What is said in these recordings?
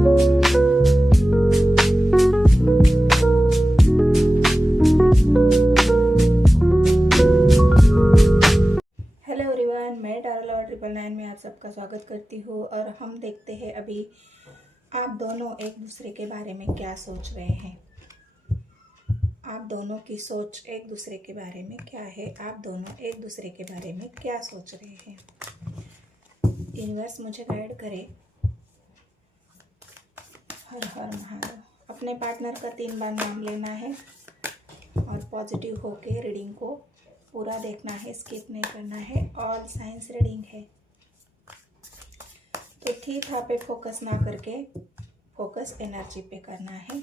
Hello everyone, मैं टारल और 999 में आप सबका स्वागत करती हूँ। और हम देखते हैं अभी आप दोनों एक दूसरे के बारे में क्या सोच रहे हैं। आप दोनों की सोच एक दूसरे के बारे में क्या है, आप दोनों एक दूसरे के बारे में क्या सोच रहे हैं। यूनिवर्स मुझे गाइड करे। हर हर महादेव। अपने पार्टनर का 3 बार नाम लेना है और पॉजिटिव होके रीडिंग को पूरा देखना है, स्किप नहीं करना है। ऑल साइंस रीडिंग है तो ठीक पे फोकस ना करके फोकस एनर्जी पे करना है।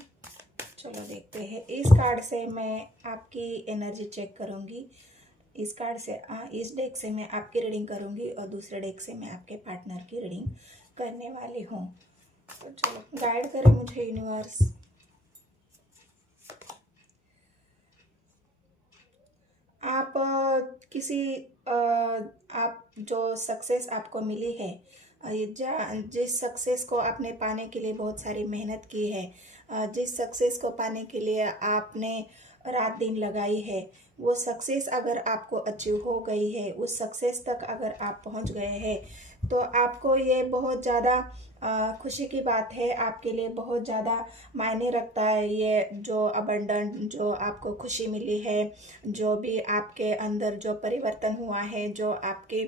चलो देखते हैं। इस कार्ड से मैं आपकी एनर्जी चेक करूंगी। इस कार्ड से इस डेक से मैं आपकी रीडिंग करूंगी और दूसरे डेक से मैं आपके पार्टनर की रीडिंग करने वाली हूँ। तो चलो गाइड करें मुझे यूनिवर्स। आप आप जो सक्सेस आपको मिली है, जिस सक्सेस को आपने पाने के लिए बहुत सारी मेहनत की है, जिस सक्सेस को पाने के लिए आपने रात दिन लगाई है, वो सक्सेस अगर आपको अचीव हो गई है, उस सक्सेस तक अगर आप पहुंच गए हैं, तो आपको ये बहुत ज़्यादा खुशी की बात है। आपके लिए बहुत ज़्यादा मायने रखता है ये जो अबंडेंट, जो आपको खुशी मिली है, जो भी आपके अंदर जो परिवर्तन हुआ है, जो आपकी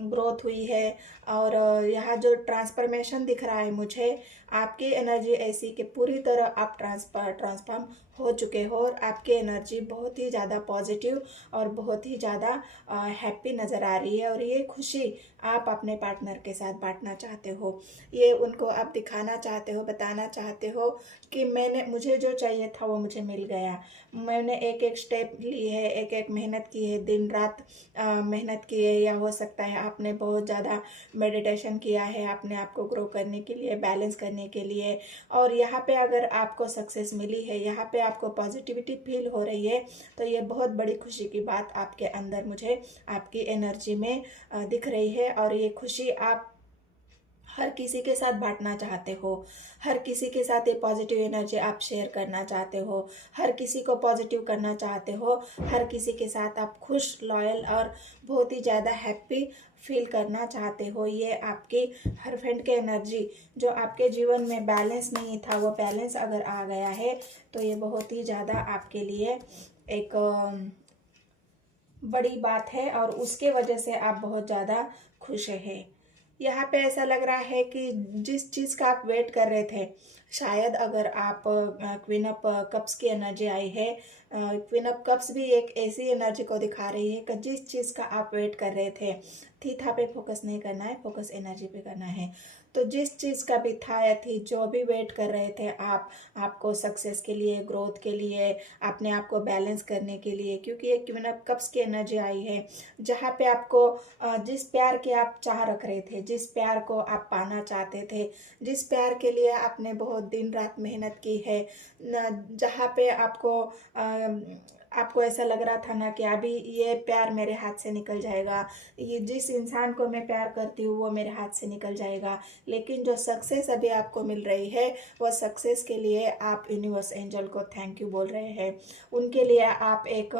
ग्रोथ हुई है। और यहाँ जो ट्रांसफॉर्मेशन दिख रहा है मुझे, आपकी एनर्जी ऐसी कि पूरी तरह आप ट्रांसफॉर्म हो चुके हो और आपकी एनर्जी बहुत ही ज़्यादा पॉजिटिव और बहुत ही ज़्यादा हैप्पी नज़र आ रही है। और ये खुशी आप अपने पार्टनर के साथ बांटना चाहते हो, ये उनको आप दिखाना चाहते हो, बताना चाहते हो कि मुझे जो चाहिए था वो मुझे मिल गया। मैंने एक एक स्टेप ली है, एक एक मेहनत की है, दिन रात मेहनत की है, या हो सकता है आपने बहुत ज़्यादा मेडिटेशन किया है अपने आप को ग्रो करने के लिए, बैलेंस करने के लिए। और यहाँ पे अगर आपको सक्सेस मिली है, यहाँ पे आपको पॉजिटिविटी फील हो रही है, तो ये बहुत बड़ी खुशी की बात आपके अंदर मुझे आपकी एनर्जी में दिख रही है। और ये खुशी आप हर किसी के साथ बांटना चाहते हो, हर किसी के साथ ये पॉजिटिव एनर्जी आप शेयर करना चाहते हो, हर किसी को पॉजिटिव करना चाहते हो, हर किसी के साथ आप खुश, लॉयल और बहुत ही ज़्यादा हैप्पी फील करना चाहते हो। ये आपकी हस्बैंड की एनर्जी जो आपके जीवन में बैलेंस नहीं था, वो बैलेंस अगर आ गया है, तो ये बहुत ही ज़्यादा आपके लिए एक बड़ी बात है और उसके वजह से आप बहुत ज़्यादा खुश हैं। यहाँ पे ऐसा लग रहा है कि जिस चीज़ का आप वेट कर रहे थे, शायद अगर आप क्वीन ऑफ कप्स की एनर्जी आई है, क्वीन ऑफ कप्स भी एक ऐसी एनर्जी को दिखा रही है कि जिस चीज़ का आप वेट कर रहे थे, थीथा पे फोकस नहीं करना है, फोकस एनर्जी पे करना है। तो जिस चीज़ का भी था या थी, जो भी वेट कर रहे थे आप, आपको सक्सेस के लिए, ग्रोथ के लिए, अपने आप को बैलेंस करने के लिए, क्योंकि एक क्वीन ऑफ कप्स की एनर्जी आई है जहाँ पे आपको जिस प्यार की आप चाह रख रहे थे, जिस प्यार को आप पाना चाहते थे, जिस प्यार के लिए आपने बहुत दिन रात मेहनत की है, जहाँ पे आपको ऐसा लग रहा था ना कि अभी ये प्यार मेरे हाथ से निकल जाएगा, ये जिस इंसान को मैं प्यार करती हूँ वो मेरे हाथ से निकल जाएगा। लेकिन जो सक्सेस अभी आपको मिल रही है, वो सक्सेस के लिए आप यूनिवर्स एंजल को थैंक यू बोल रहे हैं। उनके लिए आप एक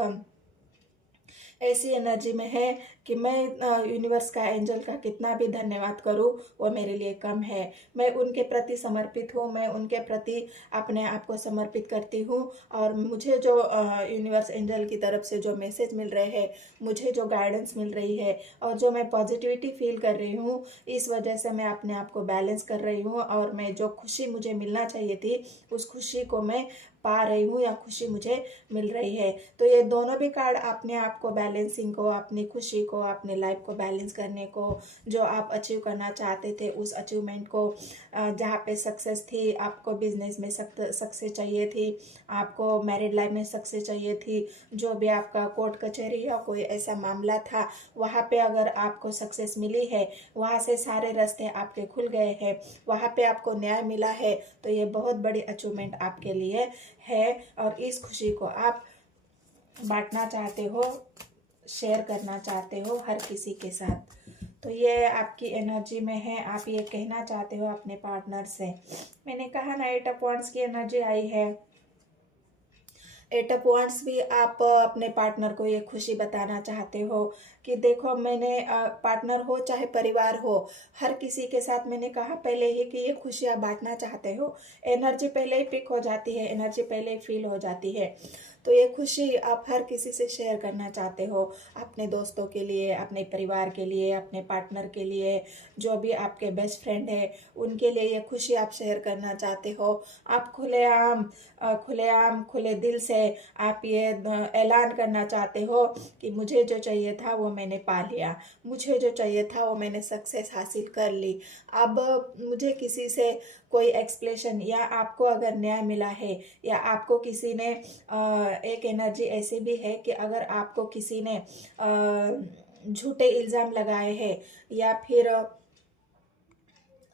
ऐसी एनर्जी में है कि मैं यूनिवर्स का, एंजल का कितना भी धन्यवाद करूं वो मेरे लिए कम है। मैं उनके प्रति समर्पित हूं, मैं उनके प्रति अपने आप को समर्पित करती हूं। और मुझे जो यूनिवर्स एंजल की तरफ से जो मैसेज मिल रहे हैं, मुझे जो गाइडेंस मिल रही है और जो मैं पॉजिटिविटी फील कर रही हूँ, इस वजह से मैं अपने आप को बैलेंस कर रही हूँ। और मैं जो खुशी मुझे मिलना चाहिए थी, उस खुशी को मैं पा रही हूँ, या खुशी मुझे मिल रही है। तो ये दोनों भी कार्ड अपने आप को बैलेंसिंग को, अपनी खुशी को, अपने लाइफ को बैलेंस करने को, जो आप अचीव करना चाहते थे उस अचीवमेंट को, जहाँ पे सक्सेस थी, आपको बिजनेस में सक्सेस चाहिए थी, आपको मैरिड लाइफ में सक्सेस चाहिए थी, जो भी आपका कोर्ट कचहरी या कोई ऐसा मामला था, वहाँ पे अगर आपको सक्सेस मिली है, वहाँ से सारे रास्ते आपके खुल गए हैं, वहाँ पे आपको न्याय मिला है, तो ये बहुत बड़ी अचीवमेंट आपके लिए है। और इस खुशी को आप बांटना चाहते हो, शेयर करना चाहते हो हर किसी के साथ। तो ये आपकी एनर्जी में है, आप ये कहना चाहते हो अपने पार्टनर से। मैंने कहा ना 8 ऑफ वांड्स की एनर्जी आई है। 8 ऑफ वांड्स भी आप अपने पार्टनर को ये खुशी बताना चाहते हो कि देखो मैंने पार्टनर हो चाहे परिवार हो, हर किसी के साथ मैंने कहा पहले ही कि ये खुशियाँ बांटना चाहते हो। एनर्जी पहले ही पिक हो जाती है, एनर्जी पहले ही फील हो जाती है। तो ये खुशी आप हर किसी से शेयर करना चाहते हो, अपने दोस्तों के लिए, अपने परिवार के लिए, अपने पार्टनर के लिए, जो भी आपके बेस्ट फ्रेंड है उनके लिए ये खुशी आप शेयर करना चाहते हो। आप खुलेआम खुले दिल से आप ये ऐलान करना चाहते हो कि मुझे जो चाहिए था वो मैंने पा लिया, मुझे जो चाहिए था वो मैंने सक्सेस हासिल कर ली। अब मुझे किसी से कोई एक्सप्लेनेशन, या आपको अगर न्याय मिला है, या आपको किसी ने एक एनर्जी ऐसी भी है कि अगर आपको किसी ने झूठे इल्ज़ाम लगाए हैं, या फिर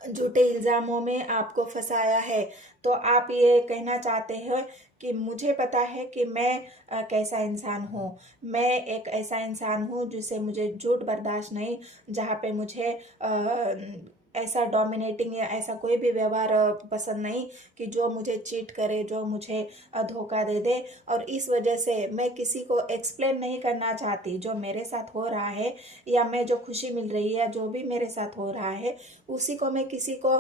झूठे इल्ज़ामों में आपको फंसाया है, तो आप ये कहना चाहते हैं कि मुझे पता है कि मैं कैसा इंसान हूँ। मैं एक ऐसा इंसान हूँ जिसे मुझे झूठ बर्दाश्त नहीं, जहाँ पे मुझे ऐसा डोमिनेटिंग या ऐसा कोई भी व्यवहार पसंद नहीं कि जो मुझे चीट करे, जो मुझे धोखा दे दे। और इस वजह से मैं किसी को एक्सप्लेन नहीं करना चाहती जो मेरे साथ हो रहा है, या मैं जो खुशी मिल रही है जो भी मेरे साथ हो रहा है उसी को मैं किसी को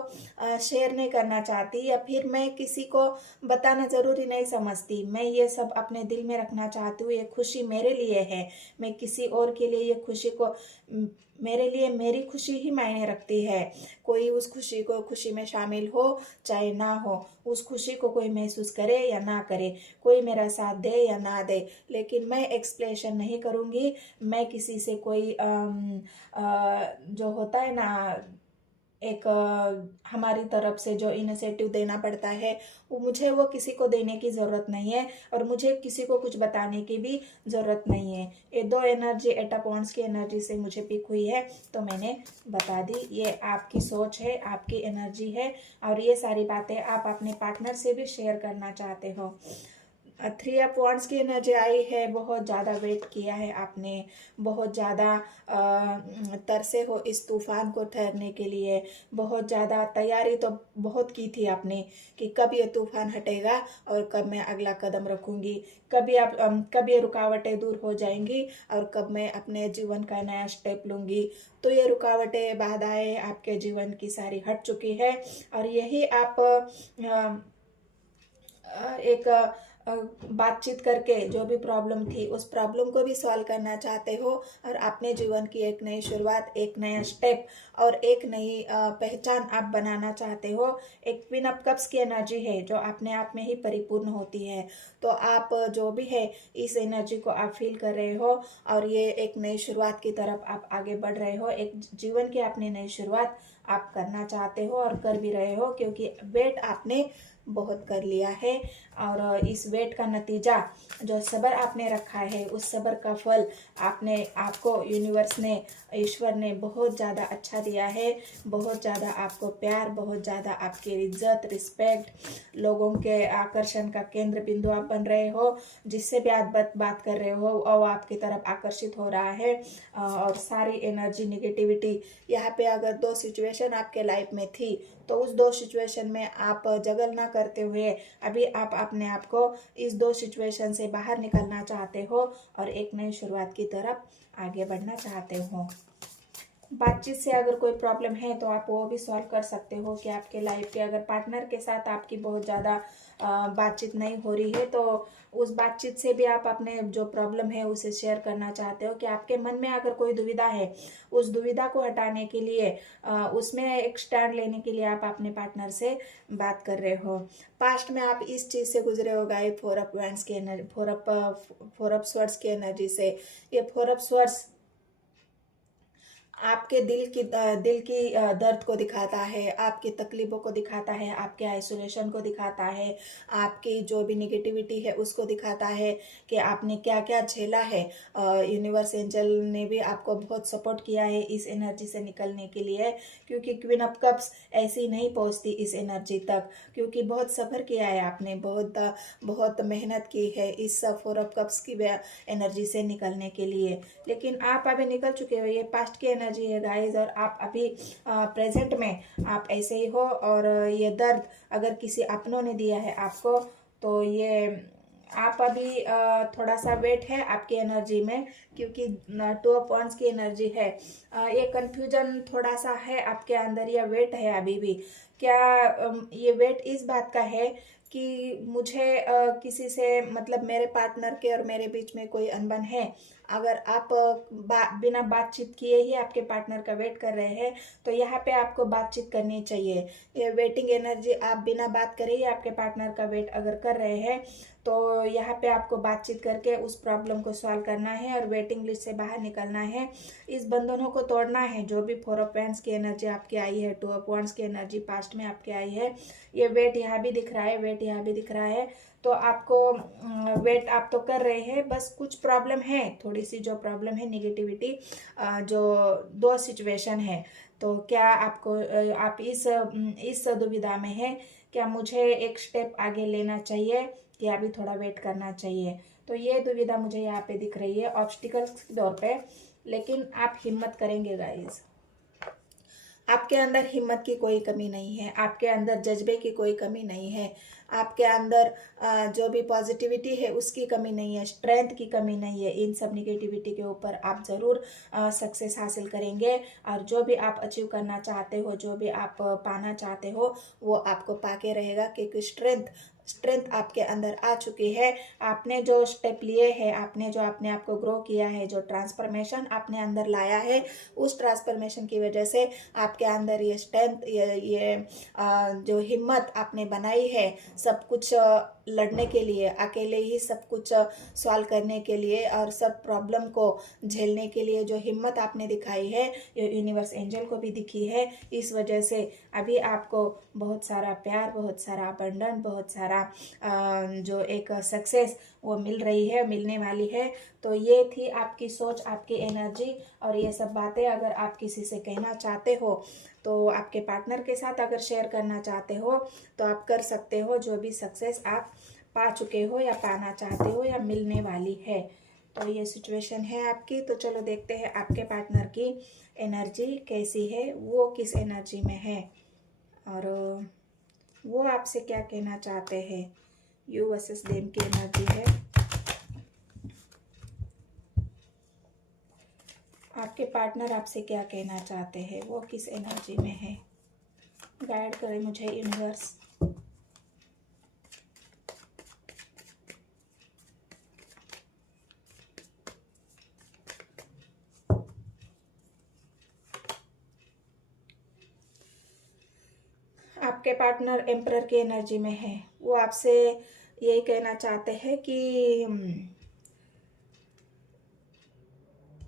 शेयर नहीं करना चाहती, या फिर मैं किसी को बताना ज़रूरी नहीं समझती। मैं ये सब अपने दिल में रखना चाहती हूँ। ये खुशी मेरे लिए है, मैं किसी और के लिए ये खुशी को मेरे लिए मेरी खुशी ही मायने रखती है। कोई उस खुशी में शामिल हो चाहे ना हो, उस खुशी को कोई महसूस करे या ना करे, कोई मेरा साथ दे या ना दे, लेकिन मैं एक्सप्लेनेशन नहीं करूँगी। मैं किसी से कोई जो होता है ना एक हमारी तरफ से जो इनिशिएटिव देना पड़ता है, वो किसी को देने की ज़रूरत नहीं है, और मुझे किसी को कुछ बताने की भी ज़रूरत नहीं है। ये दो एनर्जी एट अ पॉइंट्स की एनर्जी से मुझे पिक हुई है, तो मैंने बता दी। ये आपकी सोच है, आपकी एनर्जी है, और ये सारी बातें आप अपने पार्टनर से भी शेयर करना चाहते हो। 3 ऑफ वांड्स की एनर्जी आई है। बहुत ज़्यादा वेट किया है आपने, बहुत ज़्यादा तरसे हो इस तूफान को ठहरने के लिए, बहुत ज़्यादा तैयारी तो बहुत की थी आपने कि कब ये तूफान हटेगा और कब मैं अगला कदम रखूँगी, कब ये रुकावटें दूर हो जाएंगी और कब मैं अपने जीवन का नया स्टेप लूँगी। तो ये रुकावटें बाधाएं आपके जीवन की सारी हट चुकी है, और यही आप एक बातचीत करके जो भी प्रॉब्लम थी उस प्रॉब्लम को भी सॉल्व करना चाहते हो, और अपने जीवन की एक नई शुरुआत, एक नया स्टेप और एक नई पहचान आप बनाना चाहते हो। एक क्वीन ऑफ कप्स की एनर्जी है जो अपने आप में ही परिपूर्ण होती है। तो आप जो भी है इस एनर्जी को आप फील कर रहे हो, और ये एक नई शुरुआत की तरफ आप आगे बढ़ रहे हो। एक जीवन की अपनी नई शुरुआत आप करना चाहते हो और कर भी रहे हो, क्योंकि वेट आपने बहुत कर लिया है, और इस वेट का नतीजा जो सब्र आपने रखा है उस सब्र का फल आपको यूनिवर्स ने, ईश्वर ने बहुत ज़्यादा अच्छा दिया है। बहुत ज़्यादा आपको प्यार, बहुत ज़्यादा आपकी इज्जत, रिस्पेक्ट, लोगों के आकर्षण का केंद्र बिंदु आप बन रहे हो। जिससे भी आप बात कर रहे हो और आपकी तरफ आकर्षित हो रहा है। और सारी एनर्जी, निगेटिविटी, यहाँ पे अगर 2 सिचुएशन आपके लाइफ में थी तो उस 2 सिचुएशन में आप जगल ना करते हुए अभी आप अपने आप को इस 2 सिचुएशन से बाहर निकलना चाहते हो और एक नई शुरुआत की तरफ आगे बढ़ना चाहते हो। बातचीत से अगर कोई प्रॉब्लम है तो आप वो भी सॉल्व कर सकते हो कि आपके लाइफ के अगर पार्टनर के साथ आपकी बहुत ज़्यादा बातचीत नहीं हो रही है तो उस बातचीत से भी आप अपने जो प्रॉब्लम है उसे शेयर करना चाहते हो। कि आपके मन में अगर कोई दुविधा है, उस दुविधा को हटाने के लिए, उसमें एक स्टैंड लेने के लिए आप अपने पार्टनर से बात कर रहे हो। पास्ट में आप इस चीज़ से गुजरे हो गए, 4 ऑफ वैंड्स की एनर्जी, 4 ऑफ स्वर्ड्स की एनर्जी से। ये 4 ऑफ स्वर्ड्स आपके दिल की दर्द को दिखाता है, आपकी तकलीफ़ों को दिखाता है, आपके आइसोलेशन को दिखाता है, आपकी जो भी निगेटिविटी है उसको दिखाता है कि आपने क्या क्या झेला है। यूनिवर्स एंजल ने भी आपको बहुत सपोर्ट किया है इस एनर्जी से निकलने के लिए, क्योंकि क्वीन ऑफ कप्स ऐसी नहीं पहुंचती इस एनर्जी तक, क्योंकि बहुत सफ़र किया है आपने, बहुत मेहनत की है इस 4 ऑफ कप्स की एनर्जी से निकलने के लिए। लेकिन आप अभी निकल चुके हो। ये पास्ट की एनर्जी एनर्जी है गाइस, और आप अभी प्रेजेंट में आप ऐसे ही हो। और ये दर्द अगर किसी अपनों ने दिया है आपको, तो ये आप अभी थोड़ा सा वेट है आपकी एनर्जी में, क्योंकि 2 ऑफ वांड्स की एनर्जी है। ये कंफ्यूजन थोड़ा सा है आपके अंदर, या वेट है अभी भी। क्या ये वेट इस बात का है कि मुझे किसी से, मतलब मेरे पार्टनर के और मेरे बीच में कोई अनबन है? अगर आप बिना बातचीत किए ही आपके पार्टनर का वेट कर रहे हैं, तो यहाँ पे आपको बातचीत करनी चाहिए। ये वेटिंग एनर्जी, आप बिना बात करे ही आपके पार्टनर का वेट अगर कर रहे हैं, तो यहाँ पे आपको बातचीत करके उस प्रॉब्लम को सॉल्व करना है और वेटिंग लिस्ट से बाहर निकलना है। इस बंधनों को तोड़ना है। जो भी 4 ऑफ वांड्स की एनर्जी आपकी आई है, 2 ऑफ वांड्स की एनर्जी पास्ट में आपके आई है, ये वेट यहाँ भी दिख रहा है, वेट यहाँ भी दिख रहा है। तो आपको वेट आप तो कर रहे हैं, बस कुछ प्रॉब्लम है, थोड़ी सी जो प्रॉब्लम है निगेटिविटी, जो 2 सिचुएशन है। तो क्या आपको आप इस दुविधा में है, क्या मुझे एक स्टेप आगे लेना चाहिए या अभी थोड़ा वेट करना चाहिए? तो ये दुविधा मुझे यहाँ पे दिख रही है ऑब्स्टिकल्स के तौर पे। लेकिन आप हिम्मत करेंगे गाइस, आपके अंदर हिम्मत की कोई कमी नहीं है, आपके अंदर जज्बे की कोई कमी नहीं है, आपके अंदर जो भी पॉजिटिविटी है उसकी कमी नहीं है, स्ट्रेंथ की कमी नहीं है। इन सब निगेटिविटी के ऊपर आप ज़रूर सक्सेस हासिल करेंगे, और जो भी आप अचीव करना चाहते हो, जो भी आप पाना चाहते हो, वो आपको पाके रहेगा, क्योंकि स्ट्रेंथ आपके अंदर आ चुकी है। आपने जो स्टेप लिए हैं, आपने जो अपने आप को ग्रो किया है, जो ट्रांसफॉर्मेशन आपने अंदर लाया है, उस ट्रांसफॉर्मेशन की वजह से आपके अंदर ये स्ट्रेंथ, ये जो हिम्मत आपने बनाई है सब कुछ लड़ने के लिए, अकेले ही सब कुछ सॉल्व करने के लिए और सब प्रॉब्लम को झेलने के लिए जो हिम्मत आपने दिखाई है, ये यूनिवर्स एंजल को भी दिखी है। इस वजह से अभी आपको बहुत सारा प्यार, बहुत सारा अबंडन, बहुत सारा जो एक सक्सेस वो मिल रही है, मिलने वाली है। तो ये थी आपकी सोच, आपकी एनर्जी, और ये सब बातें अगर आप किसी से कहना चाहते हो, तो आपके पार्टनर के साथ अगर शेयर करना चाहते हो, तो आप कर सकते हो। जो भी सक्सेस आप पा चुके हो या पाना चाहते हो या मिलने वाली है, तो ये सिचुएशन है आपकी। तो चलो देखते हैं आपके पार्टनर की एनर्जी कैसी है, वो किस एनर्जी में है, और वो आपसे क्या कहना चाहते हैं। यू वर्सेस देम की एनर्जी है। आपके पार्टनर आपसे क्या कहना चाहते हैं, वो किस एनर्जी में है। गाइड करें मुझे यूनिवर्स। आपके पार्टनर एम्परर की एनर्जी में है। वो आपसे यही कहना चाहते हैं कि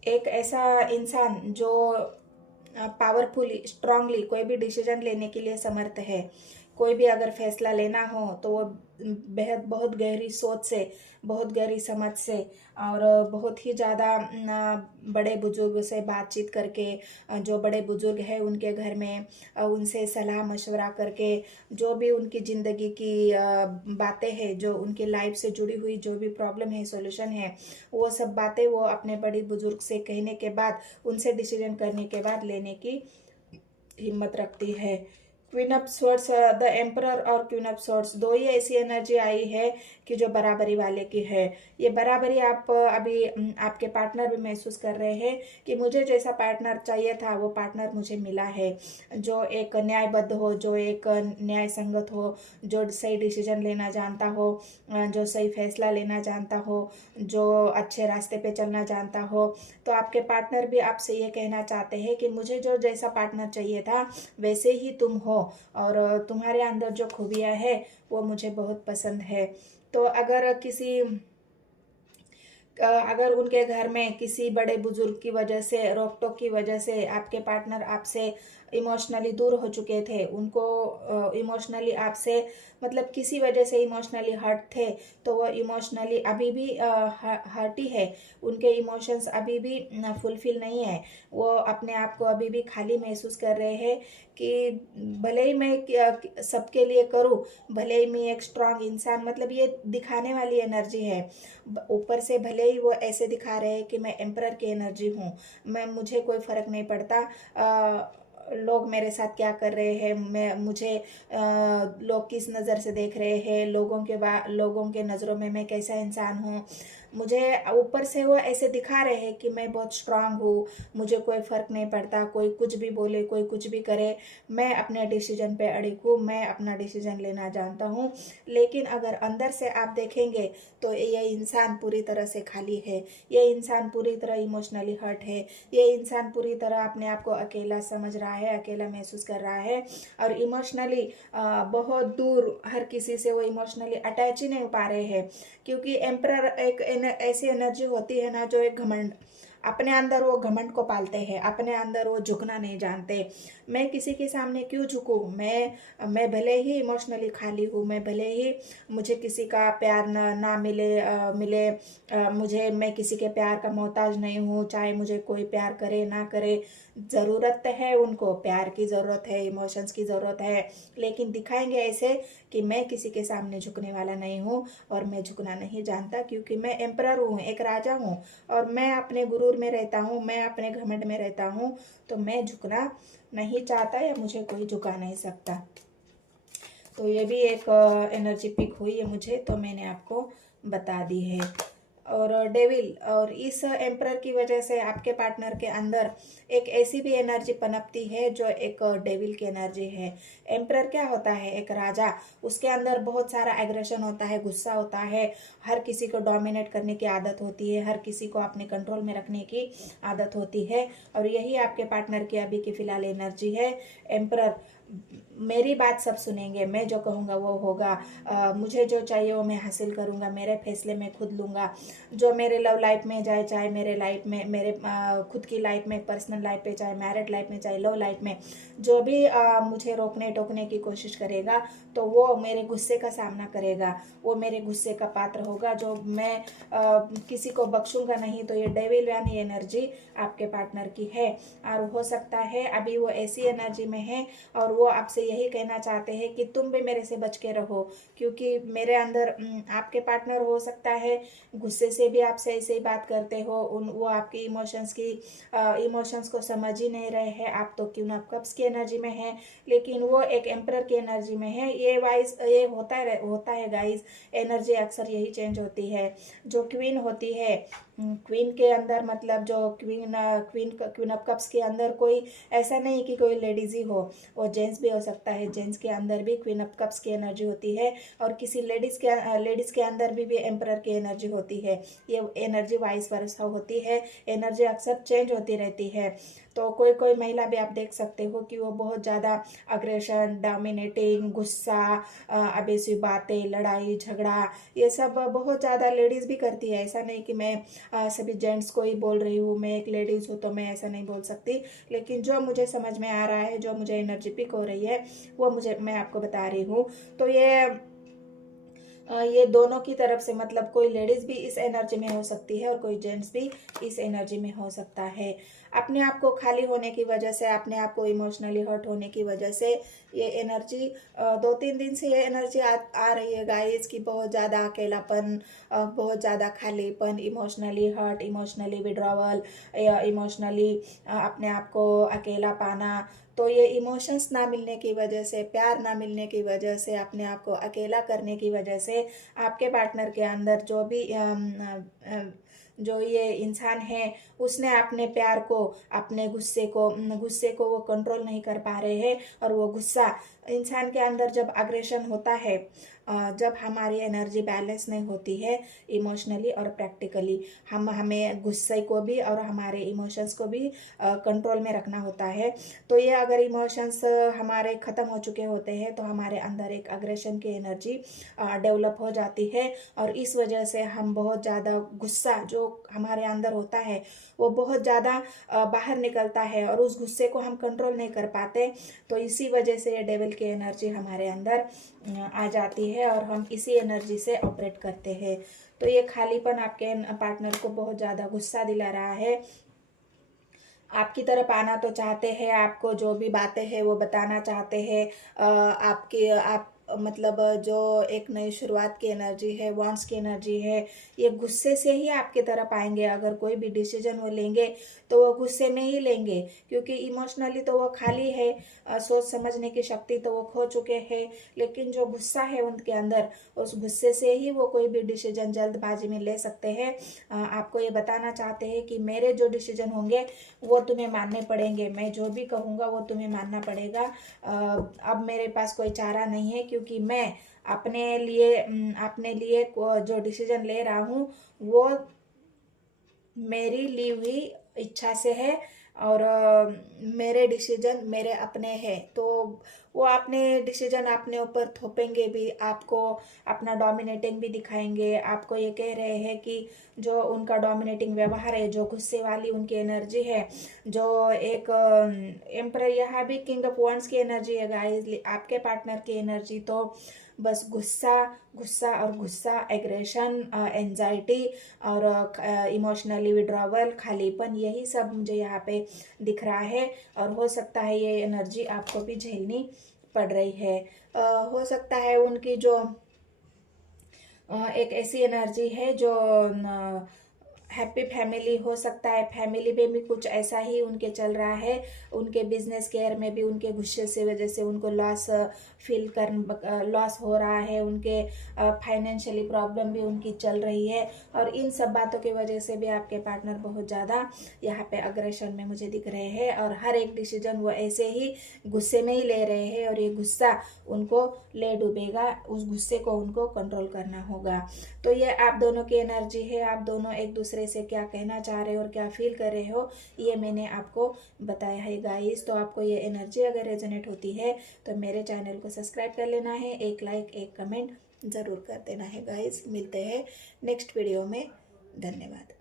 एक ऐसा इंसान जो पावरफुली, स्ट्रांगली कोई भी डिसीजन लेने के लिए समर्थ है, कोई भी अगर फैसला लेना हो तो वो बेहद बहुत गहरी सोच से, बहुत गहरी समझ से, और बहुत ही ज़्यादा बड़े बुजुर्ग से बातचीत करके, जो बड़े बुजुर्ग हैं उनके घर में उनसे सलाह मशवरा करके, जो भी उनकी ज़िंदगी की बातें हैं, जो उनकी लाइफ से जुड़ी हुई जो भी प्रॉब्लम है, सॉल्यूशन है, वो सब बातें वो अपने बड़े बुजुर्ग से कहने के बाद, उनसे डिसीजन करने के बाद लेने की हिम्मत रखती है। Queen of swords, the emperor और क्वीन ऑफ स्वॉर्ड्स, दो ही ऐसी एनर्जी आई है कि जो बराबरी वाले की है। ये बराबरी आप अभी आपके पार्टनर भी महसूस कर रहे हैं कि मुझे जैसा पार्टनर चाहिए था वो पार्टनर मुझे मिला है, जो एक न्यायबद्ध हो, जो एक न्याय संगत हो, जो सही डिसीजन लेना जानता हो, जो सही फैसला लेना जानता हो, जो अच्छे रास्ते पे चलना जानता हो। तो आपके पार्टनर भी आपसे ये कहना चाहते हैं कि मुझे जो जैसा पार्टनर चाहिए था वैसे ही तुम हो, और तुम्हारे अंदर जो खूबियाँ है वो मुझे बहुत पसंद है। तो अगर उनके घर में किसी बड़े बुजुर्ग की वजह से, रोक टोक की वजह से आपके पार्टनर आपसे इमोशनली दूर हो चुके थे, उनको इमोशनली आपसे मतलब किसी वजह से इमोशनली हर्ट थे, तो वो इमोशनली अभी भी हर्ट ही है। उनके इमोशंस अभी भी फुलफिल नहीं है। वो अपने आप को अभी भी खाली महसूस कर रहे हैं कि भले ही मैं सबके लिए करूं, भले ही मैं एक स्ट्रांग इंसान, मतलब ये दिखाने वाली एनर्जी है। ऊपर से भले ही वो ऐसे दिखा रहे हैं कि मैं एम्परर की एनर्जी हूँ, मुझे कोई फर्क नहीं पड़ता लोग मेरे साथ क्या कर रहे हैं, मुझे लोग किस नज़र से देख रहे हैं, लोगों के नज़रों में मैं कैसा इंसान हूँ। मुझे ऊपर से वो ऐसे दिखा रहे हैं कि मैं बहुत स्ट्रांग हूँ, मुझे कोई फ़र्क नहीं पड़ता, कोई कुछ भी बोले, कोई कुछ भी करे, मैं अपने डिसीजन पे अड़िग हूँ, मैं अपना डिसीजन लेना जानता हूँ। लेकिन अगर अंदर से आप देखेंगे तो ये इंसान पूरी तरह से खाली है, ये इंसान पूरी तरह इमोशनली हर्ट है, ये इंसान पूरी तरह अपने आप को अकेला समझ रहा है, अकेला महसूस कर रहा है, और इमोशनली बहुत दूर, हर किसी से वो इमोशनली अटैच ही नहीं हो पा रहे हैं। क्योंकि एम्परर एक ऐसी एनर्जी होती है ना, जो एक घमंड, अपने अंदर वो घमंड को पालते हैं, अपने अंदर वो झुकना नहीं जानते। मैं किसी के सामने क्यों झुकूं, मैं भले ही इमोशनली खाली हूँ, मैं भले ही मुझे किसी का प्यार ना मिले, मैं किसी के प्यार का मोहताज नहीं हूँ, चाहे मुझे कोई प्यार करे ना करे, ज़रूरत है, उनको प्यार की ज़रूरत है, इमोशंस की ज़रूरत है, लेकिन दिखाएंगे ऐसे कि मैं किसी के सामने झुकने वाला नहीं हूँ, और मैं झुकना नहीं जानता, क्योंकि मैं एम्परर हूँ, एक राजा हूँ, और मैं अपने गुरूर में रहता हूँ, मैं अपने घमंड में रहता हूँ, तो मैं झुकना नहीं चाहता, या मुझे कोई झुका नहीं सकता। तो ये भी एक एनर्जी पिक हुई है मुझे, तो मैंने आपको बता दी है। और डेविल, और इस एम्परर की वजह से आपके पार्टनर के अंदर एक ऐसी भी एनर्जी पनपती है जो एक डेविल की एनर्जी है। एम्परर क्या होता है, एक राजा, उसके अंदर बहुत सारा एग्रेशन होता है, गुस्सा होता है, हर किसी को डोमिनेट करने की आदत होती है, हर किसी को अपने कंट्रोल में रखने की आदत होती है, और यही आपके पार्टनर की अभी की फिलहाल एनर्जी है। एम्परर मेरी बात सब सुनेंगे, मैं जो कहूँगा वो होगा, मुझे जो चाहिए वो मैं हासिल करूँगा, मेरे फैसले मैं खुद लूँगा, जो मेरे लव लाइफ में जाए, चाहे मेरे लाइफ में, मेरे खुद की लाइफ में, पर्सनल लाइफ पे, चाहे मैरिड लाइफ में, चाहे लव लाइफ में, जो भी मुझे रोकने टोकने की कोशिश करेगा, तो वो मेरे गुस्से का सामना करेगा, वो मेरे गुस्से का पात्र होगा, जो मैं किसी को बख्शूंगा नहीं। तो ये डेविल यानी एनर्जी आपके पार्टनर की है, और हो सकता है अभी वो ऐसी एनर्जी में है, और वो आपसे यही कहना चाहते हैं कि तुम भी मेरे से बच के रहो, क्योंकि मेरे अंदर आपके पार्टनर हो सकता है गुस्से से भी आपसे ऐसे ही बात करते हो, वो आपके इमोशंस को समझ ही नहीं रहे हैं। आप तो क्यों ना कब्ज की एनर्जी में है, लेकिन वो एक एम्परर की एनर्जी में है। ये होता है गाइस, एनर्जी अक्सर यही चेंज होती है। जो क्वीन होती है, क्वीन के अंदर, मतलब जो क्वीन ऑफ कप्स के अंदर कोई ऐसा नहीं कि कोई लेडीज ही हो, वो जेंट्स भी हो सकता है। जेंट्स के अंदर भी क्वीन ऑफ कप्स की एनर्जी होती है, और किसी लेडीज के अंदर भी एम्परर की एनर्जी होती है। ये एनर्जी वाइस वर्सा होती है, एनर्जी अक्सर चेंज होती रहती है। तो कोई कोई महिला भी आप देख सकते हो कि वो बहुत ज़्यादा अग्रेशन, डोमिनेटिंग, गुस्सा, अबेसिव बातें, लड़ाई झगड़ा, ये सब बहुत ज़्यादा लेडीज़ भी करती है। ऐसा नहीं कि मैं सभी जेंट्स को ही बोल रही हूँ, मैं एक लेडीज़ हूँ तो मैं ऐसा नहीं बोल सकती, लेकिन जो मुझे समझ में आ रहा है, जो मुझे एनर्जी पिक हो रही है, वो मैं आपको बता रही हूँ। तो ये दोनों की तरफ से, मतलब कोई लेडीज भी इस एनर्जी में हो सकती है, और कोई जेंट्स भी इस एनर्जी में हो सकता है। अपने आप को खाली होने की वजह से, अपने आप को इमोशनली हर्ट होने की वजह से ये एनर्जी 2-3 दिन से ये एनर्जी आ रही है गाइस, की बहुत ज़्यादा अकेलापन, बहुत ज़्यादा खालीपन, emotionally hurt, emotionally withdrawal, emotionally अपने आप को अकेला पाना। तो ये इमोशंस ना मिलने की वजह से, प्यार ना मिलने की वजह से, अपने आप को अकेला करने की वजह से, आपके पार्टनर के अंदर जो ये इंसान है, उसने अपने प्यार को, अपने गुस्से को वो कंट्रोल नहीं कर पा रहे हैं, और वो गुस्सा इंसान के अंदर जब अग्रेशन होता है, जब हमारी एनर्जी बैलेंस नहीं होती है इमोशनली और प्रैक्टिकली, हमें गुस्से को भी और हमारे इमोशंस को भी कंट्रोल में रखना होता है। तो ये अगर इमोशंस हमारे ख़त्म हो चुके होते हैं तो हमारे अंदर एक अग्रेशन की एनर्जी डेवलप हो जाती है, और इस वजह से हम बहुत ज़्यादा गुस्सा जो हमारे अंदर होता है वो बहुत ज़्यादा बाहर निकलता है, और उस गुस्से को हम कंट्रोल नहीं कर पाते। तो इसी वजह से ये डेविल की एनर्जी हमारे अंदर आ जाती है और हम इसी एनर्जी से ऑपरेट करते हैं। तो ये खालीपन आपके पार्टनर को बहुत ज़्यादा गुस्सा दिला रहा है, आपकी तरफ आना तो चाहते हैं, आपको जो भी बातें हैं वो बताना चाहते हैं, आप मतलब जो एक नई शुरुआत की एनर्जी है, वांट्स की एनर्जी है, ये गुस्से से ही आपकी तरफ आएंगे। अगर कोई भी डिसीजन वो लेंगे तो वो गुस्से में ही लेंगे, क्योंकि इमोशनली तो वो खाली है, सोच समझने की शक्ति तो वो खो चुके हैं, लेकिन जो गुस्सा है उनके अंदर, उस गुस्से से ही वो कोई भी डिसीजन जल्दबाजी में ले सकते हैं। आपको ये बताना चाहते हैं कि मेरे जो डिसीजन होंगे वो तुम्हें मानने पड़ेंगे, मैं जो भी कहूँगा वो तुम्हें मानना पड़ेगा। अब मेरे पास कोई चारा नहीं है, क्योंकि मैं अपने लिए जो डिसीजन ले रहा हूँ वो मेरी ली हुई इच्छा से है, और मेरे डिसीजन मेरे अपने हैं। तो वो अपने डिसीजन अपने ऊपर थोपेंगे भी, आपको अपना डोमिनेटिंग भी दिखाएंगे। आपको ये कह रहे हैं कि जो उनका डोमिनेटिंग व्यवहार है, जो गुस्से वाली उनकी एनर्जी है, जो एक एम्परर, यहाँ भी किंग ऑफ वॉन्ड्स की एनर्जी है गाइस, आपके पार्टनर की एनर्जी तो बस गुस्सा गुस्सा और गुस्सा, एग्रेशन, एंजाइटी और इमोशनली विड्रॉवल, खालीपन, यही सब मुझे यहाँ पे दिख रहा है। और हो सकता है ये एनर्जी आपको भी झेलनी पड़ रही है। हो सकता है उनकी जो एक ऐसी एनर्जी है जो हैप्पी फैमिली, हो सकता है फैमिली में भी कुछ ऐसा ही उनके चल रहा है। उनके बिजनेस केयर में भी उनके गुस्से से वजह से उनको लॉस हो रहा है, उनके फाइनेंशियली प्रॉब्लम भी उनकी चल रही है, और इन सब बातों की वजह से भी आपके पार्टनर बहुत ज़्यादा यहाँ पे अग्रेशन में मुझे दिख रहे हैं, और हर एक डिसीजन वो ऐसे ही गुस्से में ही ले रहे हैं, और ये गुस्सा उनको ले डूबेगा, उस गुस्से को उनको कंट्रोल करना होगा। तो ये आप दोनों की एनर्जी है, आप दोनों एक दूसरे से क्या कहना चाह रहे हो और क्या फील कर रहे हो, ये मैंने आपको बताया है गाइस। तो आपको ये एनर्जी अगर रेजोनेट होती है तो मेरे चैनल को सब्सक्राइब कर लेना है, एक लाइक एक कमेंट ज़रूर कर देना है गाइस। मिलते हैं नेक्स्ट वीडियो में, धन्यवाद।